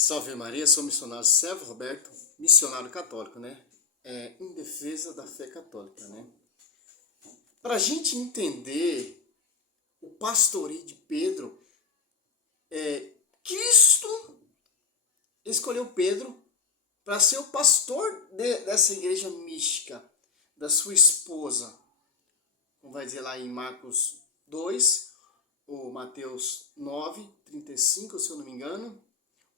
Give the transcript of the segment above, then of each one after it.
Salve Maria, sou o missionário Sérgio Roberto, missionário católico, né? Em defesa da fé católica, né? Para a gente entender o pastoreio de Pedro, Cristo escolheu Pedro para ser o pastor dessa igreja mística, da sua esposa. Como vai dizer lá em Marcos 2, ou Mateus 9, 35, se eu não me engano.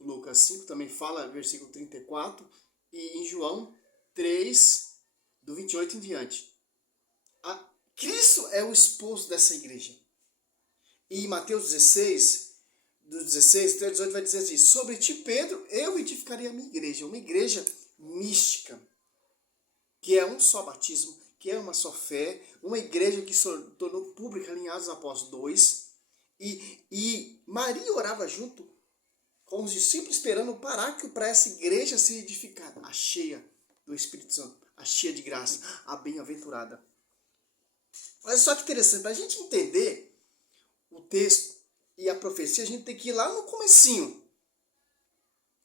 Lucas 5 também fala, versículo 34, e em João 3, do 28 em diante. Cristo é o esposo dessa igreja. E em Mateus 16, do 16 até 18, vai dizer assim: sobre ti, Pedro, eu edificaria a minha igreja, uma igreja mística, que é um só batismo, que é uma só fé, uma igreja que se tornou pública em Atos dos Apóstolos 2, e Maria orava junto com os discípulos esperando o paráclito para essa igreja ser edificada, a cheia do Espírito Santo, a cheia de graça, a bem-aventurada. Olha só que interessante, para a gente entender o texto e a profecia, a gente tem que ir lá no comecinho,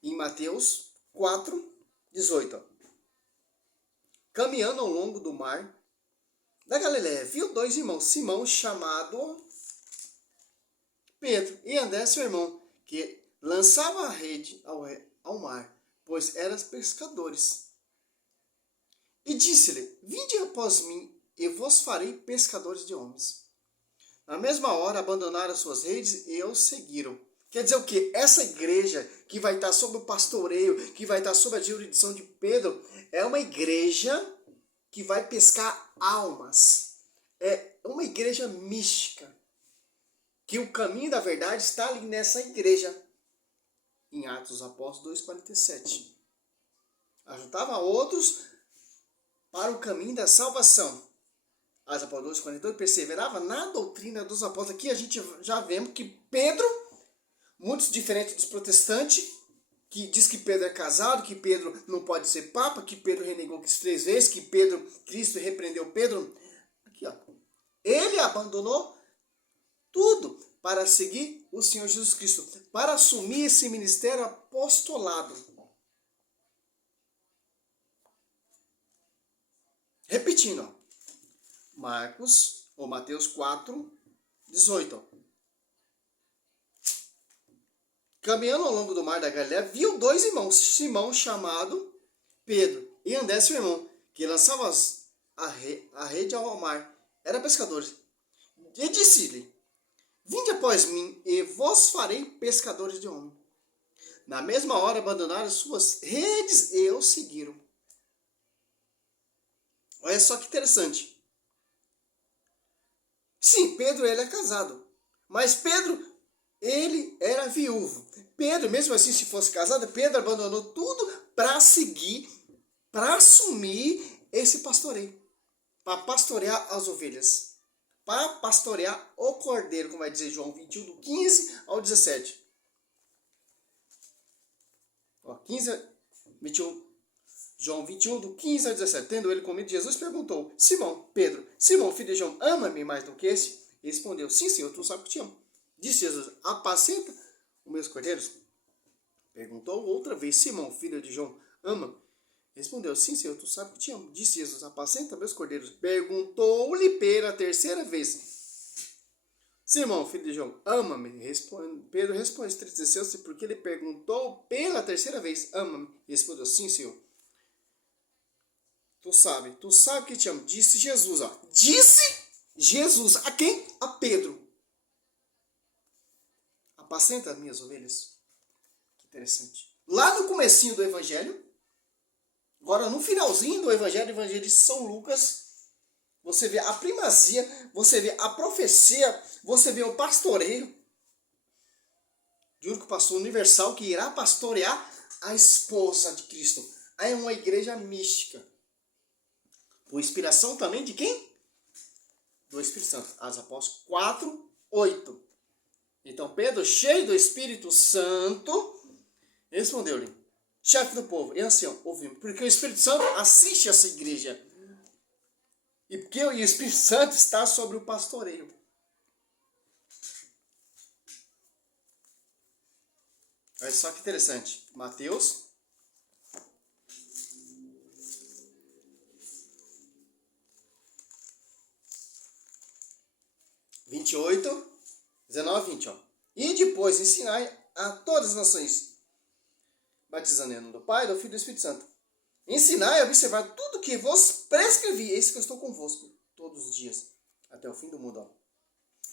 em Mateus 4, 18. Caminhando ao longo do mar da Galiléia, viu dois irmãos, Simão, chamado Pedro, e André, seu irmão, que lançava a rede ao mar, pois eram pescadores. E disse-lhe: vinde após mim, e vos farei pescadores de homens. Na mesma hora, abandonaram suas redes e o seguiram. Quer dizer o quê? Essa igreja que vai estar sob o pastoreio, que vai estar sob a jurisdição de Pedro, é uma igreja que vai pescar almas. É uma igreja mística. Que o caminho da verdade está ali nessa igreja. Em Atos dos Apóstolos 2,47. Ajuntava outros para o caminho da salvação. Atos dos Apóstolos 2,42, perseverava na doutrina dos apóstolos. Aqui a gente já vemos que Pedro, muito diferente dos protestantes, que diz que Pedro é casado, que Pedro não pode ser papa, que Pedro renegou Cristo 3 vezes, que Cristo repreendeu Pedro. Aqui, ó. Ele abandonou tudo para seguir o Senhor Jesus Cristo, para assumir esse ministério apostolado. Repetindo, ó. Mateus 4, 18. Caminhando ao longo do mar da Galiléia, viu dois irmãos, Simão, chamado Pedro, e André, seu irmão, que lançavam a rede ao mar. Eram pescadores. E disse-lhe: vinde após mim, e vos farei pescadores de homens. Na mesma hora abandonaram suas redes e o seguiram. Olha só que interessante. Sim, Pedro ele é casado. Mas Pedro, ele era viúvo. Pedro, mesmo assim, se fosse casado, Pedro abandonou tudo para seguir, para assumir esse pastoreio. Para pastorear as ovelhas. Para pastorear o cordeiro, como vai dizer João 21, do 15 ao 17. 21, João 21, do 15 ao 17. Tendo ele comido, Jesus perguntou: Simão, Pedro, Simão, filho de João, ama-me mais do que esse? Ele respondeu: sim, Senhor, tu sabes que te amo. Disse Jesus: apacenta os meus cordeiros? Perguntou outra vez: Simão, filho de João, ama-me? Respondeu: sim, Senhor, tu sabes que te amo. Disse Jesus: apacenta meus cordeiros. Perguntou-lhe pela terceira vez: Simão, filho de João, ama-me? Pedro responde: entristeceu-se porque ele perguntou pela terceira vez: ama-me? Respondeu: sim, Senhor. Tu sabe que te amo. Disse Jesus, ó. Disse Jesus. A quem? A Pedro. Apacenta as minhas ovelhas. Que interessante. Lá no comecinho do evangelho, agora no finalzinho do evangelho de São Lucas, você vê a primazia, você vê a profecia, você vê o pastoreio de único pastor universal que irá pastorear a esposa de Cristo. É uma igreja mística. Por inspiração também de quem? Do Espírito Santo. Atos Apóstolos 4, 8. Então Pedro, cheio do Espírito Santo, respondeu-lhe: chefe do povo e ancião, ouvimos. Porque o Espírito Santo assiste essa igreja. E porque o Espírito Santo está sobre o pastoreio. Olha só que interessante. Mateus 28, 19 e 20, ó. E depois ensinai a todas as nações, batizando em nome do Pai, do Filho e do Espírito Santo. Ensinai a observar tudo que vos prescrevi. Eis que eu estou convosco todos os dias, até o fim do mundo. Ó.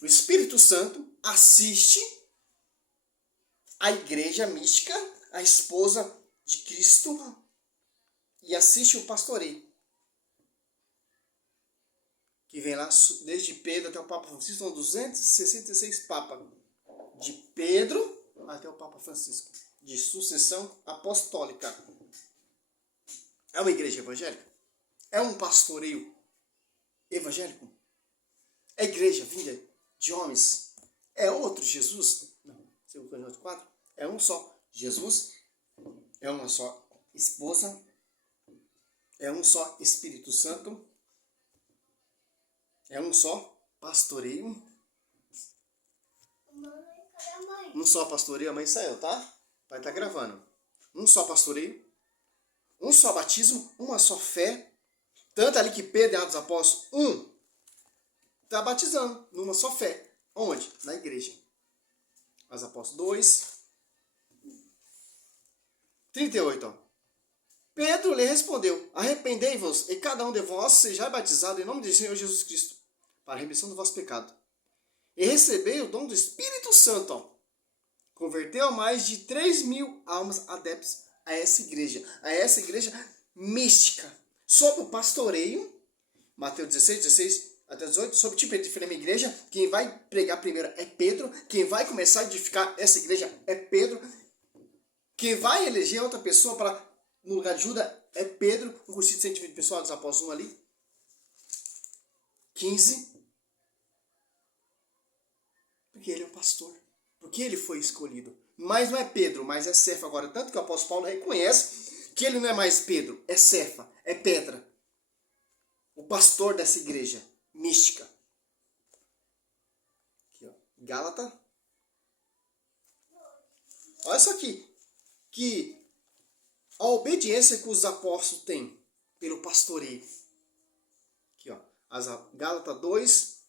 O Espírito Santo assiste a igreja mística, a esposa de Cristo, e assiste o pastoreio. Que vem lá desde Pedro até o Papa Francisco, são 266 papas. De Pedro até o Papa Francisco. De sucessão apostólica. É uma igreja evangélica? É um pastoreio evangélico? É igreja vinda de homens? É outro Jesus? Não. 2 Coríntios 4. É um só Jesus. É uma só esposa. É um só Espírito Santo. É um só pastoreio. Um só pastoreio, a mãe saiu, tá? Vai estar gravando. Um só pastoreio. Um só batismo. Uma só fé. Tanto ali que Pedro e Atos Apóstolos, está batizando numa só fé. Onde? Na igreja. Atos Apóstolos 2, 38. Ó. Pedro lhe respondeu: arrependei-vos e cada um de vós seja batizado em nome do Senhor Jesus Cristo, para a remissão do vosso pecado. E recebei o dom do Espírito Santo. Ó. Converteu mais de 3.000 almas adeptas a essa igreja mística, sob o pastoreio, Mateus 16 até 18, sob o tipo de firme igreja. Quem vai pregar primeiro é Pedro, quem vai começar a edificar essa igreja é Pedro, quem vai eleger outra pessoa para no lugar de Judas é Pedro, no curso de 120 pessoal dos apóstolos 1 ali, 15, porque ele é o pastor, porque ele foi escolhido. Mas não é Pedro, mas é Cefa agora. Tanto que o apóstolo Paulo reconhece que ele não é mais Pedro, é Cefa, é pedra. O pastor dessa igreja mística. Aqui, ó. Gálata. Olha isso aqui. Que a obediência que os apóstolos têm pelo pastoreio. Aqui, ó. Gálatas 2,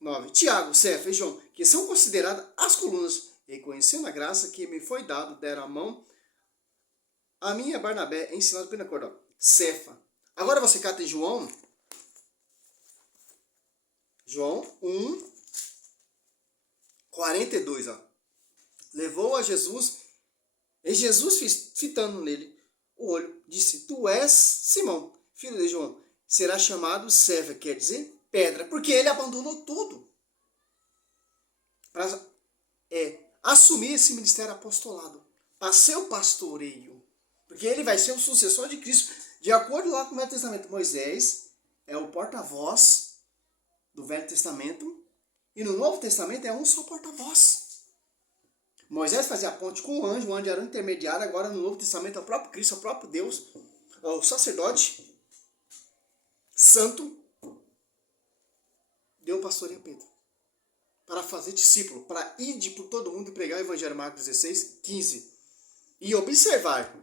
9. Tiago, Cefa e João, que são consideradas as colunas, reconhecendo a graça que me foi dado, deram a mão a mim e a Barnabé, ensinado pela corda. Cefa. Agora você cata em João 1, 42. Ó. Levou a Jesus, e Jesus, fitando nele o olho, disse: tu és Simão, filho de João, será chamado Cefa, quer dizer pedra, porque ele abandonou tudo para assumir esse ministério apostolado, para ser o pastoreio, porque ele vai ser o sucessor de Cristo, de acordo lá com o Velho Testamento. Moisés é o porta-voz do Velho Testamento, e no Novo Testamento é um só porta-voz. Moisés fazia a ponte com o anjo era o intermediário. Agora no Novo Testamento é o próprio Cristo, é o próprio Deus, é o sacerdote santo, deu pastoreio a Pedro para fazer discípulo, para ir por todo mundo e pregar o Evangelho. Marcos 16, 15. E observar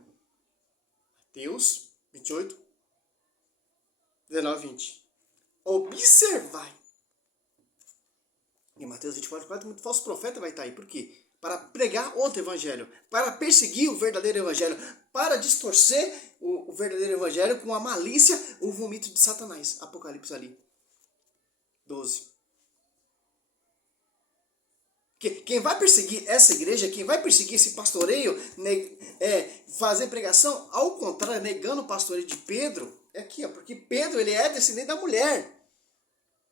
Mateus 28, 19, 20. Observar. Em Mateus 24, 4, muito falso profeta vai estar aí. Por quê? Para pregar outro evangelho, para perseguir o verdadeiro evangelho, para distorcer o verdadeiro evangelho com a malícia, o vomito de Satanás. Apocalipse ali, 12. Quem vai perseguir essa igreja, quem vai perseguir esse pastoreio, fazer pregação, ao contrário, negando o pastoreio de Pedro, é aqui, ó, porque Pedro ele é descendente da mulher,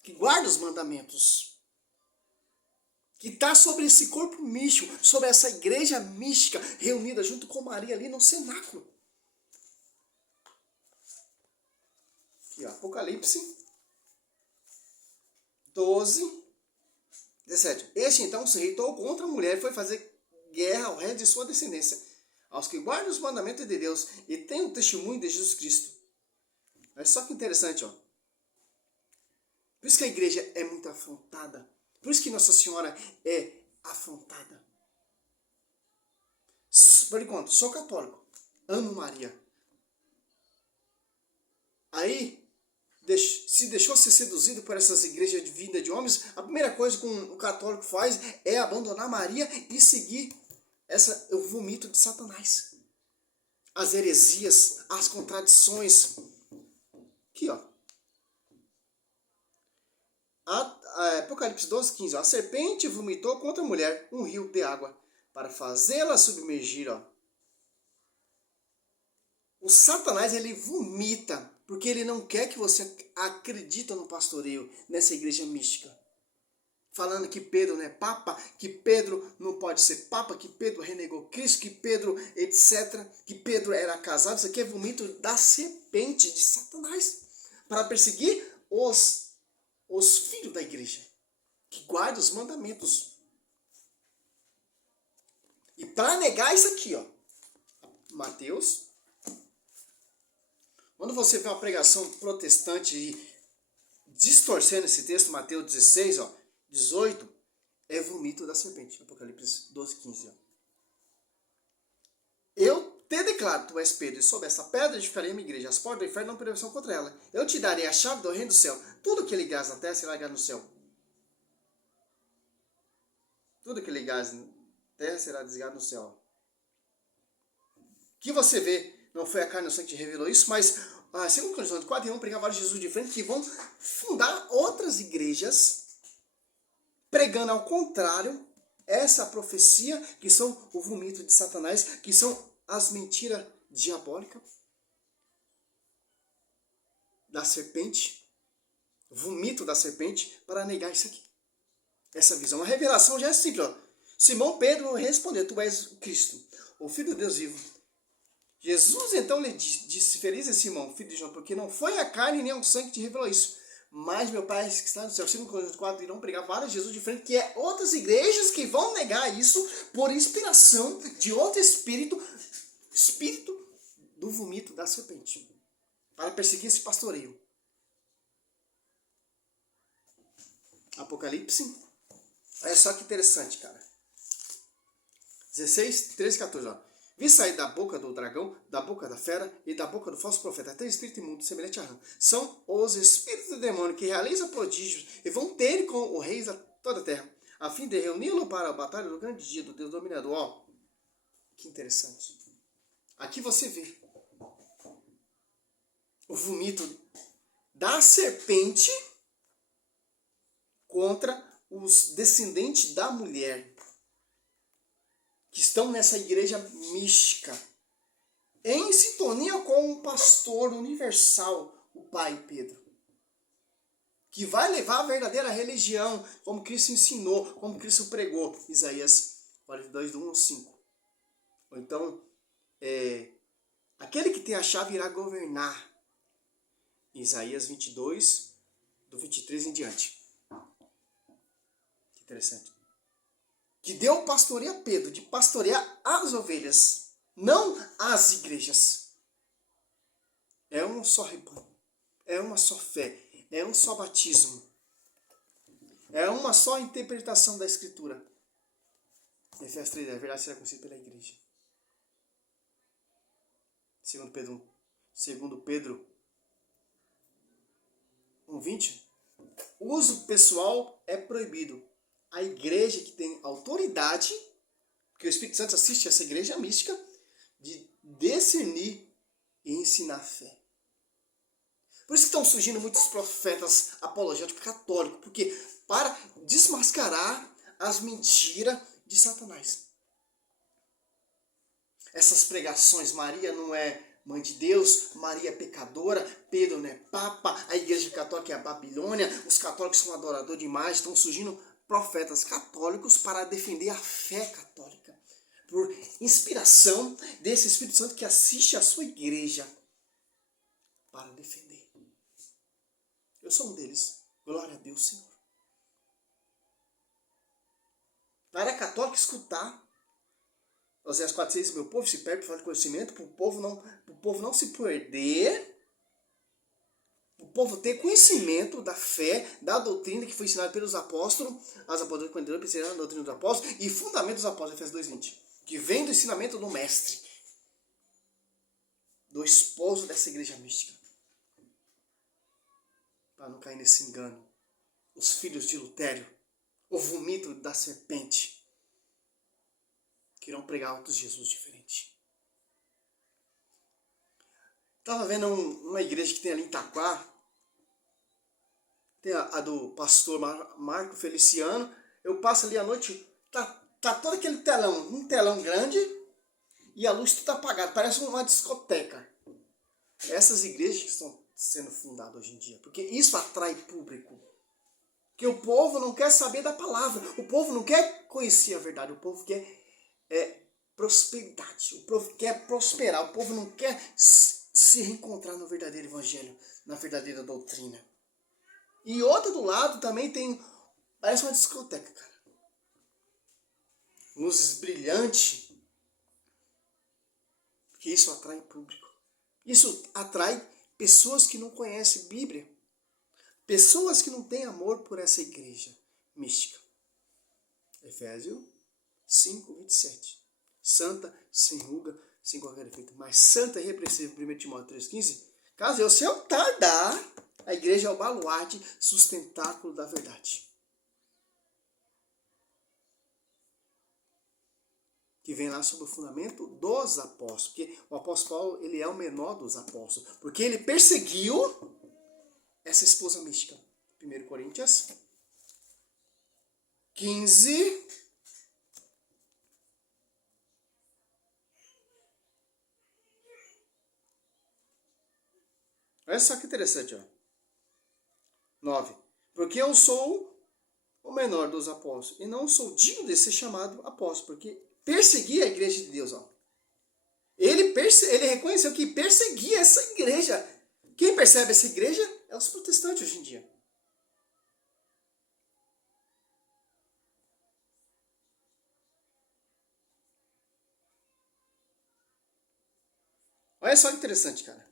que guarda os mandamentos, que está sobre esse corpo místico, sobre essa igreja mística, reunida junto com Maria ali no cenáculo. Aqui, ó, Apocalipse 12, 17. Este então se reitou contra a mulher e foi fazer guerra ao resto de sua descendência, aos que guardam os mandamentos de Deus e têm o testemunho de Jesus Cristo. Olha só que interessante, ó. Por isso que a igreja é muito afrontada. Por isso que Nossa Senhora é afrontada. Por enquanto, sou católico, amo Maria. Aí, se deixou ser seduzido por essas igrejas de vida de homens, a primeira coisa que um católico faz é abandonar Maria e seguir o vomito de Satanás. As heresias, as contradições. Aqui, ó. Apocalipse 12, 15. Ó. A serpente vomitou contra a mulher um rio de água para fazê-la submergir. Ó. O Satanás, ele vomita porque ele não quer que você acredite no pastoreio, nessa igreja mística. Falando que Pedro não é papa, que Pedro não pode ser papa, que Pedro renegou Cristo, que Pedro, etc., que Pedro era casado. Isso aqui é vomito da serpente de Satanás para perseguir os filhos da igreja, que guardam os mandamentos. E para negar isso aqui, ó, Mateus, quando você vê uma pregação protestante e distorcendo esse texto, Mateus 16, ó, 18, é vomito da serpente. Apocalipse 12, 15. Ó. Eu te declaro, tu és Pedro, e sobre essa pedra edificarei a minha igreja. As portas do inferno não prevalecerão contra ela. Eu te darei a chave do reino do céu. Tudo que ligares na terra será ligado no céu. Tudo que ligares na terra será desligado no céu. Que você vê, não foi a carne e o sangue que te revelou isso, mas segundo Coríntios 4, vão pregar vários Jesus de frente que vão fundar outras igrejas pregando ao contrário essa profecia, que são o vomito de Satanás, que são as mentiras diabólicas da serpente, vomito da serpente, para negar isso aqui. Essa visão. A revelação já é simples. Ó. Simão Pedro respondeu, tu és o Cristo, o Filho de Deus vivo. Jesus então lhe disse, feliz é Simão, filho de João, porque não foi a carne nem o sangue que te revelou isso, mas meu Pai que está no céu. 2 Coríntios 4 irão pregar várias Jesus de frente, que é outras igrejas que vão negar isso por inspiração de outro espírito do vomito da serpente, para perseguir esse pastoreio. Apocalipse, olha só que interessante, cara. 16, 13, 14, ó. Vi sair da boca do dragão, da boca da fera e da boca do falso profeta, até espírito imundo, semelhante a rã. São os espíritos do demônio que realizam prodígios e vão ter com o rei da toda a terra, a fim de reuni-lo para a batalha do grande dia do Deus dominador. Ó, que interessante. Aqui você vê o vomito da serpente contra os descendentes da mulher, que estão nessa igreja mística, em sintonia com o pastor universal, o Pai Pedro, que vai levar a verdadeira religião, como Cristo ensinou, como Cristo pregou, Isaías 42, do 1 ao 5. Ou então, aquele que tem a chave irá governar, Isaías 22, do 23 em diante. Que interessante. Que deu pastoreio a Pedro, de pastorear as ovelhas, não as igrejas. É um só rebanho, é uma só fé, é um só batismo, é uma só interpretação da Escritura. Efésios 3, a verdade será conhecida pela igreja. Segundo Pedro 1:20, o uso pessoal é proibido. A igreja que tem autoridade, que o Espírito Santo assiste a essa igreja mística, de discernir e ensinar a fé. Por isso que estão surgindo muitos profetas apologéticos católicos, porque para desmascarar as mentiras de Satanás. Essas pregações, Maria não é mãe de Deus, Maria é pecadora, Pedro não é papa, a igreja católica é a Babilônia, os católicos são adoradores de imagens, estão surgindo profetas católicos para defender a fé católica, por inspiração desse Espírito Santo que assiste a sua igreja para defender. Eu sou um deles. Glória a Deus, Senhor. Para católico escutar Oséias 4:6, meu povo se perde por falta de conhecimento, para o povo não se perder, povo ter conhecimento da fé, da doutrina que foi ensinada pelos apóstolos, as apóstolos 42, ensinando a doutrina dos apóstolos e fundamento dos apóstolos, Efésios 2:20, que vem do ensinamento do mestre, do esposo dessa igreja mística, para não cair nesse engano. Os filhos de Lutério, o vomito da serpente, que irão pregar outros Jesus diferentes. Estava vendo uma igreja que tem ali em Itaquá, tem a do pastor Marco Feliciano. Eu passo ali à noite, tá todo aquele telão, um telão grande, e a luz tudo apagada, parece uma discoteca. Essas igrejas que estão sendo fundadas hoje em dia, porque isso atrai público. Porque o povo não quer saber da palavra, o povo não quer conhecer a verdade, o povo quer prosperidade, o povo quer prosperar, o povo não quer se reencontrar no verdadeiro evangelho, na verdadeira doutrina. E outra do lado também tem, parece uma discoteca, cara. Luzes brilhantes, porque isso atrai público. Isso atrai pessoas que não conhecem Bíblia. Pessoas que não têm amor por essa igreja mística. Efésios 5:27. Santa, sem ruga, sem qualquer defeito, mas santa e irrepreensível, 1 Timóteo 3:15. Caso eu, se eu tardar, a igreja é o baluarte, sustentáculo da verdade. Que vem lá sob o fundamento dos apóstolos. Porque o apóstolo Paulo, ele é o menor dos apóstolos. Porque ele perseguiu essa esposa mística. 1 Coríntios 15. Olha só que interessante, ó. 9. Porque eu sou o menor dos apóstolos e não sou digno de ser chamado apóstolo, porque persegui a igreja de Deus, ó. Ele reconheceu que perseguia essa igreja. Quem percebe essa igreja é os protestantes hoje em dia. Olha só que interessante, cara.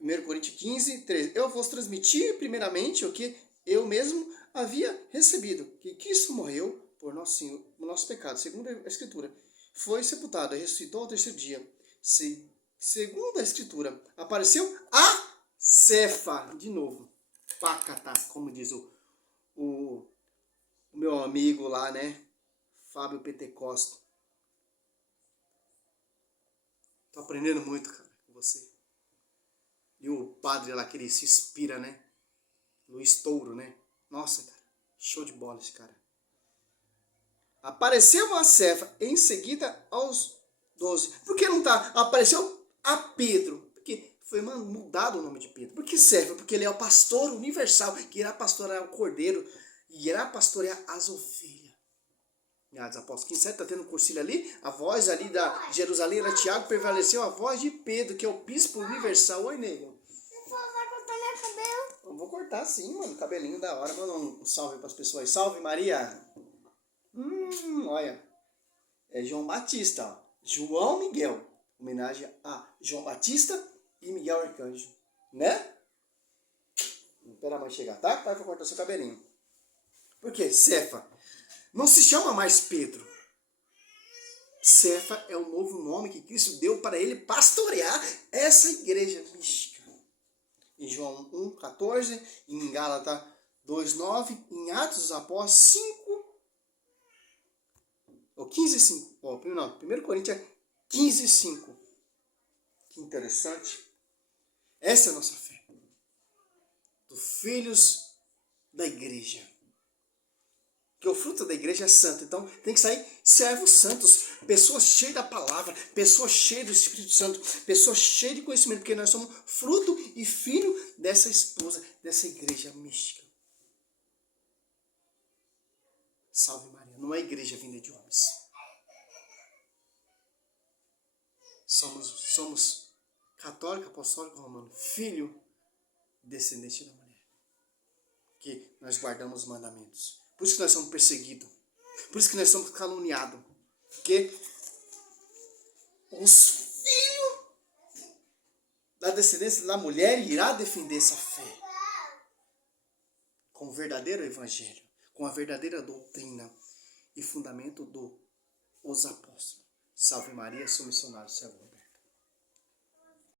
1 Coríntios 15, 13. Eu vos transmitir primeiramente o que eu mesmo havia recebido, que Cristo morreu por nosso pecado, segundo a Escritura. Foi sepultado e ressuscitou ao terceiro dia. Segundo a Escritura, apareceu a Cefa, de novo. Pacata, como diz o meu amigo lá, né? Fábio Pentecoste. Tô aprendendo muito, cara, com você. E o padre lá que ele se inspira, né? Luiz Touro, né? Nossa, cara, show de bola esse cara. Apareceu uma Cefa em seguida aos 12. Por que não tá? Apareceu a Pedro. Porque foi mudado o nome de Pedro. Por que Cefa? Porque ele é o pastor universal, que irá pastorear o cordeiro e irá pastorear as ovelhas. Atos Apóstolos 15:7, está tendo um cursilho ali. A voz ali da Jerusalém era Tiago, prevaleceu a voz de Pedro, que é o bispo universal. Oi, nego. Vai cortar meu cabelo? Eu vou cortar sim, mano. Cabelinho da hora. Manda um salve para as pessoas. Salve, Maria. Olha. É João Batista, ó. João Miguel. Homenagem a João Batista e Miguel Arcanjo. Né? Espera a mãe chegar, tá? Pai, vou cortar seu cabelinho. Por quê? Cefa. Não se chama mais Pedro. Cefa é o novo nome que Cristo deu para ele pastorear essa igreja mística. Em João 1:14, em Gálatas 2:9, em Atos dos Apóstolos 5, ou 15:5. Não, 1 Coríntios 15:5. Que interessante. Essa é a nossa fé. Dos filhos da igreja. Porque o fruto da igreja é santo. Então tem que sair servos santos, pessoas cheias da palavra, pessoas cheias do Espírito Santo, pessoas cheias de conhecimento, porque nós somos fruto e filho dessa esposa, dessa igreja mística. Salve Maria. Não é igreja vinda de homens. Somos católico, apostólico, romano, filho, descendente da mulher. Que nós guardamos os mandamentos. Por isso que nós somos perseguidos. Por isso que nós somos caluniados. Porque os filhos da descendência da mulher irá defender essa fé com o verdadeiro evangelho, com a verdadeira doutrina e fundamento dos apóstolos. Salve Maria, sou missionário, servo.